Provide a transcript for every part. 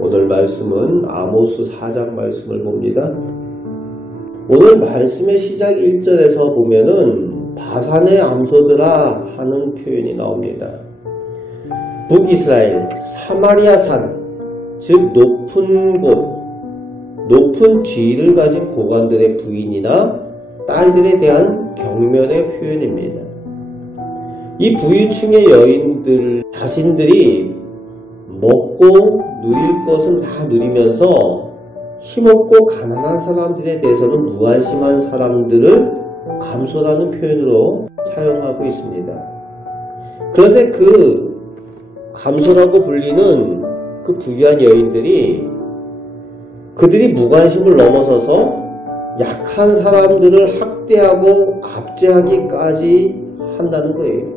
오늘 말씀은 아모스 4장 말씀을 봅니다. 오늘 말씀의 시작 1절에서 보면은 바산의 암소들아 하는 표현이 나옵니다. 북이스라엘 사마리아 산, 즉 높은 곳, 높은 지위를 가진 고관들의 부인이나 딸들에 대한 경멸의 표현입니다. 이 부유층의 여인들 자신들이 먹고 누릴 것은 다 누리면서 힘없고 가난한 사람들에 대해서는 무관심한 사람들을 암소라는 표현으로 사용하고 있습니다. 그런데 그 암소라고 불리는 그 부유한 여인들이 그들이 무관심을 넘어서서 약한 사람들을 학대하고 압제하기까지 한다는 거예요.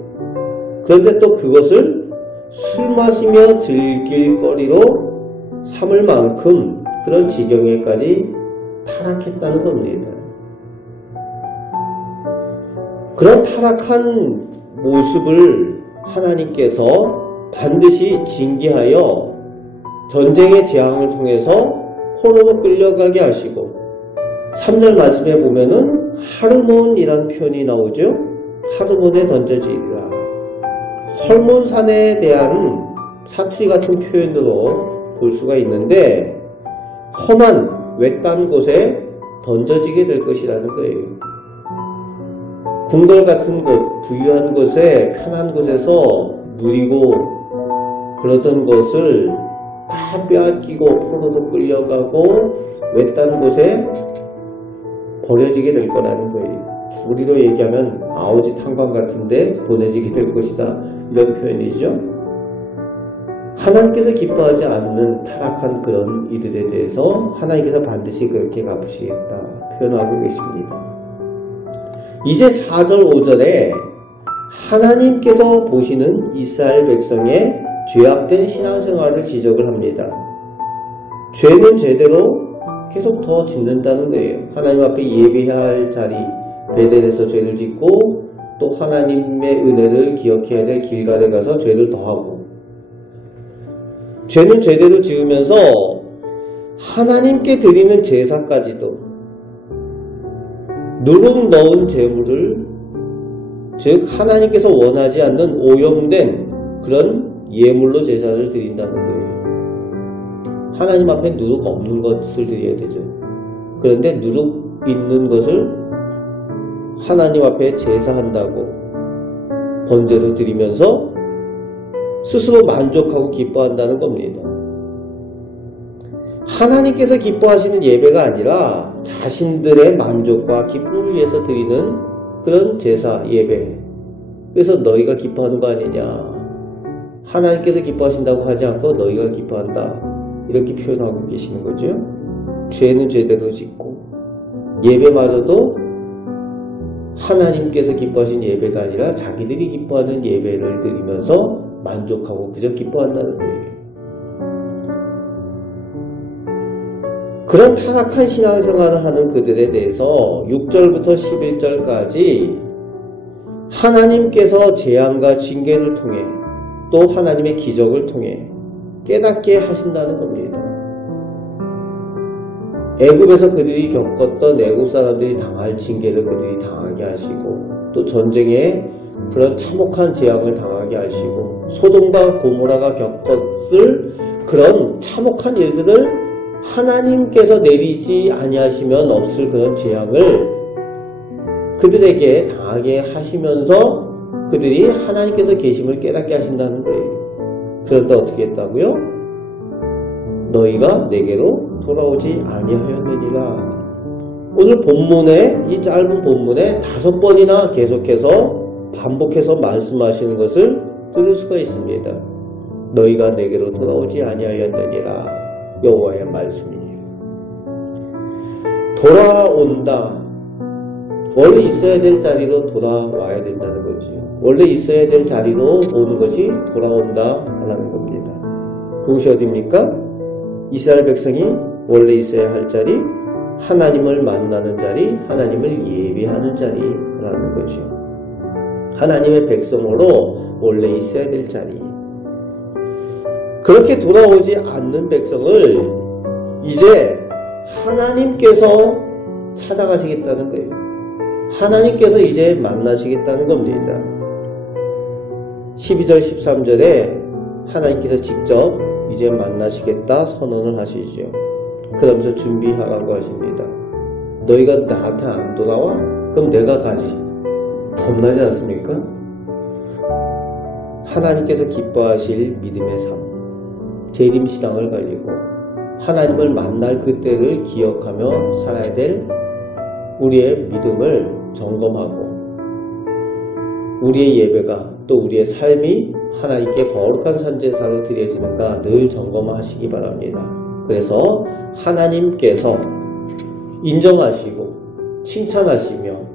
그런데 또 그것을 술 마시며 즐길 거리로 삼을 만큼 그런 지경에까지 타락했다는 겁니다. 그런 타락한 모습을 하나님께서 반드시 징계하여 전쟁의 재앙을 통해서 포로로 끌려가게 하시고 3절 말씀에 보면은 하르몬이라는 표현이 나오죠. 하르몬에 던져지리라. 헐몬산에 대한 사투리 같은 표현으로 볼 수가 있는데 험한 외딴 곳에 던져지게 될 것이라는 거예요. 궁궐 같은 곳, 부유한 곳에 편한 곳에서 누리고 그러던 것을 다 빼앗기고 포로로 끌려가고 외딴 곳에 버려지게 될 거라는 거예요. 우리로 얘기하면 아오지 탄광 같은데 보내지게 될 것이다, 이런 표현이죠. 하나님께서 기뻐하지 않는 타락한 그런 이들에 대해서 하나님께서 반드시 그렇게 갚으시겠다 표현하고 계십니다. 이제 4절 5절에 하나님께서 보시는 이스라엘 백성의 죄악된 신앙생활을 지적을 합니다. 죄는 죄대로 계속 더 짓는다는 거예요. 하나님 앞에 예배해야 할 자리 베델에서 죄를 짓고 또 하나님의 은혜를 기억해야 될 길갈에 가서 죄를 더하고 죄는 죄대로 지으면서 하나님께 드리는 제사까지도 누룩 넣은 제물을, 즉 하나님께서 원하지 않는 오염된 그런 예물로 제사를 드린다는 거예요. 하나님 앞에 누룩 없는 것을 드려야 되죠. 그런데 누룩 있는 것을 하나님 앞에 제사한다고 번제로 드리면서 스스로 만족하고 기뻐한다는 겁니다. 하나님께서 기뻐하시는 예배가 아니라 자신들의 만족과 기쁨을 위해서 드리는 그런 제사, 예배. 그래서 너희가 기뻐하는 거 아니냐. 하나님께서 기뻐하신다고 하지 않고 너희가 기뻐한다, 이렇게 표현하고 계시는 거죠. 죄는 죄대로 짓고 예배마저도 하나님께서 기뻐하신 예배가 아니라 자기들이 기뻐하는 예배를 드리면서 만족하고 그저 기뻐한다는 거예요. 그런 타락한 신앙생활을 하는 그들에 대해서 6절부터 11절까지 하나님께서 재앙과 징계를 통해 또 하나님의 기적을 통해 깨닫게 하신다는 겁니다. 애굽에서 그들이 겪었던 애굽 사람들이 당할 징계를 그들이 당하게 하시고 또 전쟁에 그런 참혹한 재앙을 당하게 하시고 소돔과 고모라가 겪었을 그런 참혹한 일들을 하나님께서 내리지 아니하시면 없을 그런 재앙을 그들에게 당하게 하시면서 그들이 하나님께서 계심을 깨닫게 하신다는 거예요. 그런데 어떻게 했다고요? 너희가 내게로 돌아오지 아니하였느니라. 오늘 본문에, 이 짧은 본문에 5번이나 계속해서 반복해서 말씀하시는 것을 들을 수가 있습니다. 너희가 내게로 돌아오지 아니하였느니라. 여호와의 말씀이에요. 돌아온다. 원래 있어야 될 자리로 돌아와야 된다는 거지. 원래 있어야 될 자리로 오는 것이 돌아온다 라는 겁니다. 그것이 어디입니까? 이스라엘 백성이 원래 있어야 할 자리, 하나님을 만나는 자리, 하나님을 예배하는 자리라는 거죠. 하나님의 백성으로 원래 있어야 될 자리. 그렇게 돌아오지 않는 백성을 이제 하나님께서 찾아가시겠다는 거예요. 하나님께서 이제 만나시겠다는 겁니다. 12절 13절에 하나님께서 직접 이제 만나시겠다 선언을 하시죠. 그러면서 준비하라고 하십니다. 너희가 나한테 안 돌아와? 그럼 내가 가지. 겁나지 않습니까? 하나님께서 기뻐하실 믿음의 삶, 재림신앙을 가지고 하나님을 만날 그때를 기억하며 살아야 될 우리의 믿음을 점검하고 우리의 예배가 또 우리의 삶이 하나님께 거룩한 산제사로 드려지는가 늘 점검하시기 바랍니다. 그래서 하나님께서 인정하시고 칭찬하시며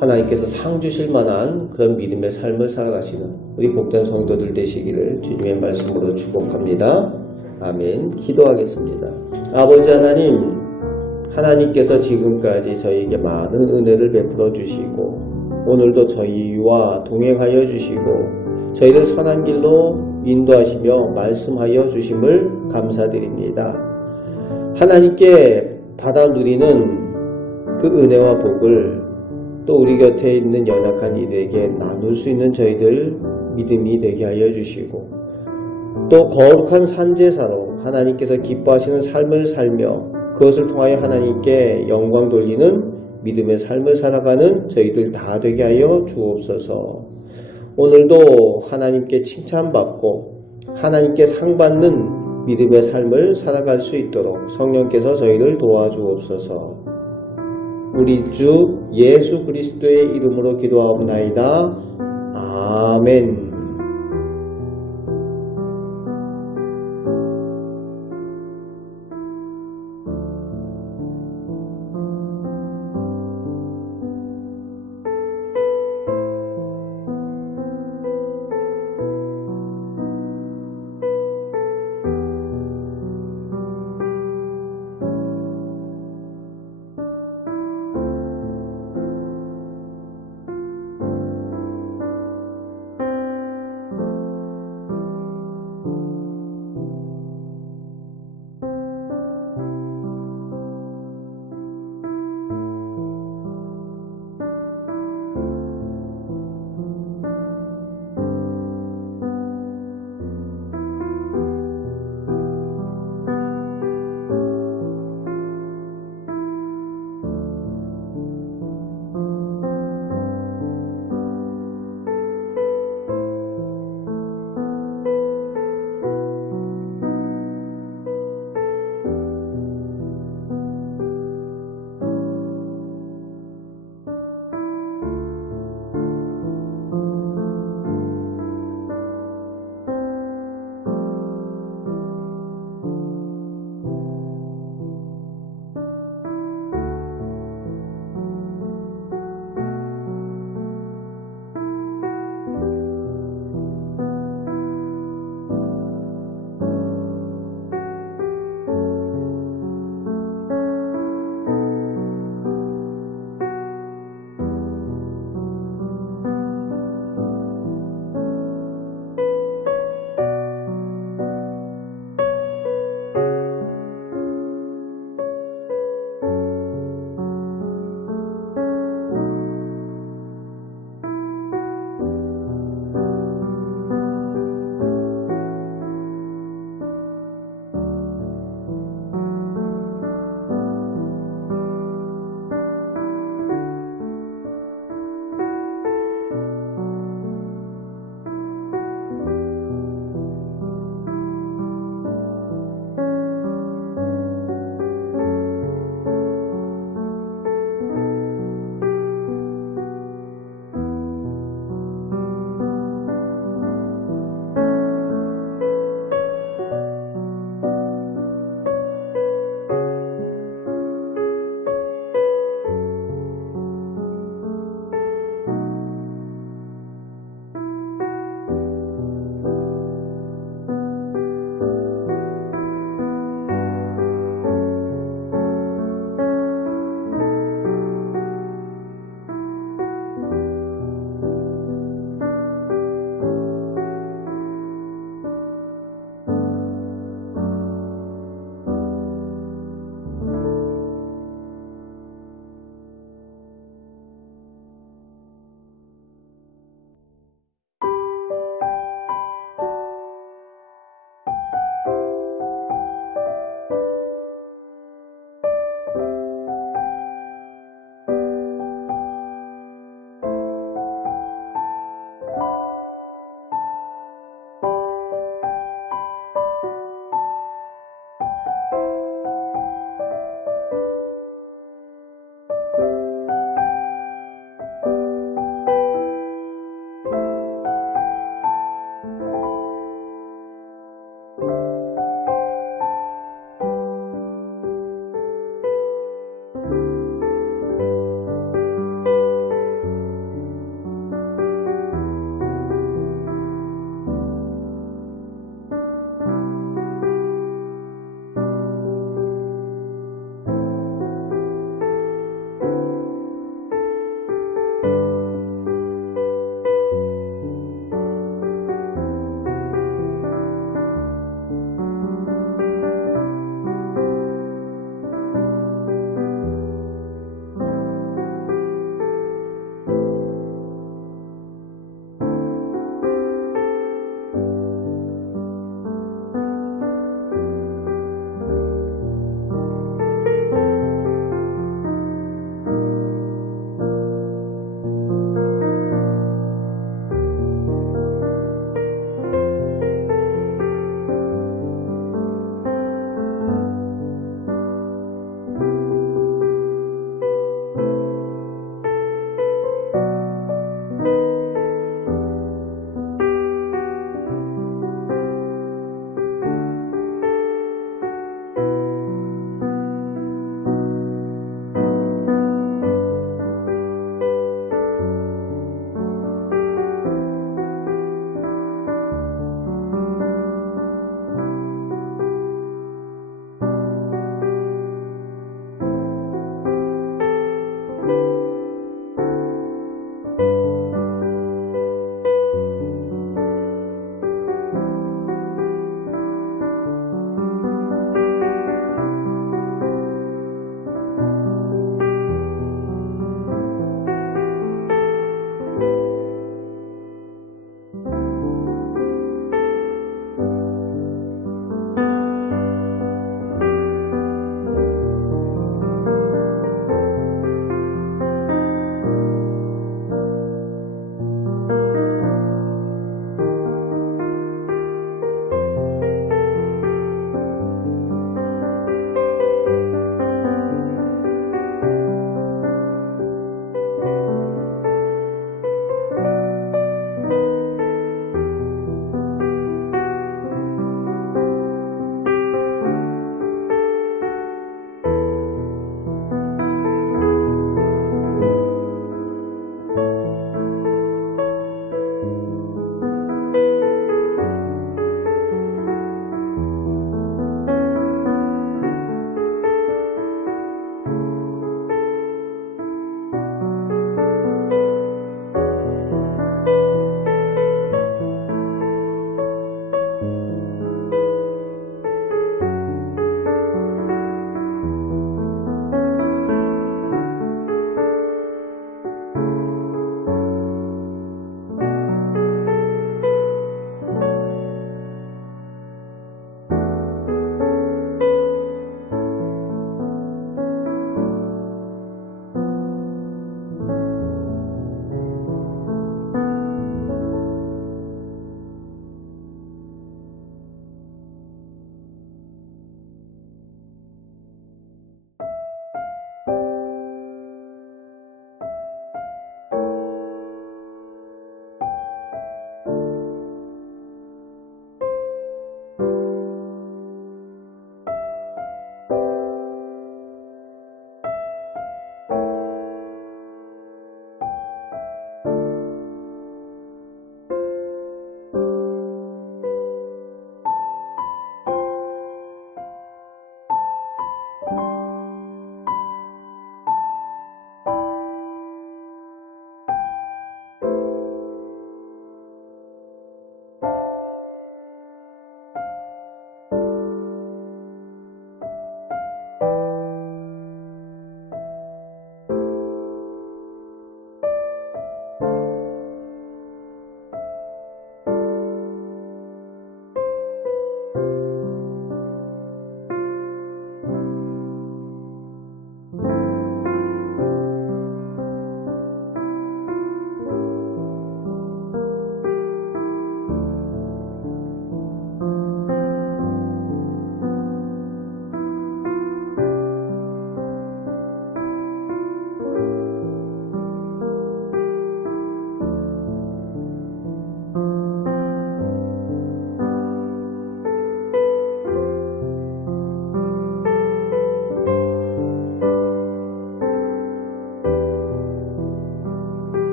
하나님께서 상 주실 만한 그런 믿음의 삶을 살아가시는 우리 복된 성도들 되시기를 주님의 말씀으로 축복합니다. 아멘. 기도하겠습니다. 아버지 하나님, 하나님께서 지금까지 저희에게 많은 은혜를 베풀어 주시고 오늘도 저희와 동행하여 주시고 저희를 선한 길로 인도하시며 말씀하여 주심을 감사드립니다. 하나님께 받아 누리는 그 은혜와 복을 또 우리 곁에 있는 연약한 이들에게 나눌 수 있는 저희들 믿음이 되게 하여 주시고 또 거룩한 산제사로 하나님께서 기뻐하시는 삶을 살며 그것을 통하여 하나님께 영광 돌리는 믿음의 삶을 살아가는 저희들 다 되게 하여 주옵소서. 오늘도 하나님께 칭찬받고 하나님께 상받는 믿음의 삶을 살아갈 수 있도록 성령께서 저희를 도와주옵소서. 우리 주 예수 그리스도의 이름으로 기도하옵나이다. 아멘.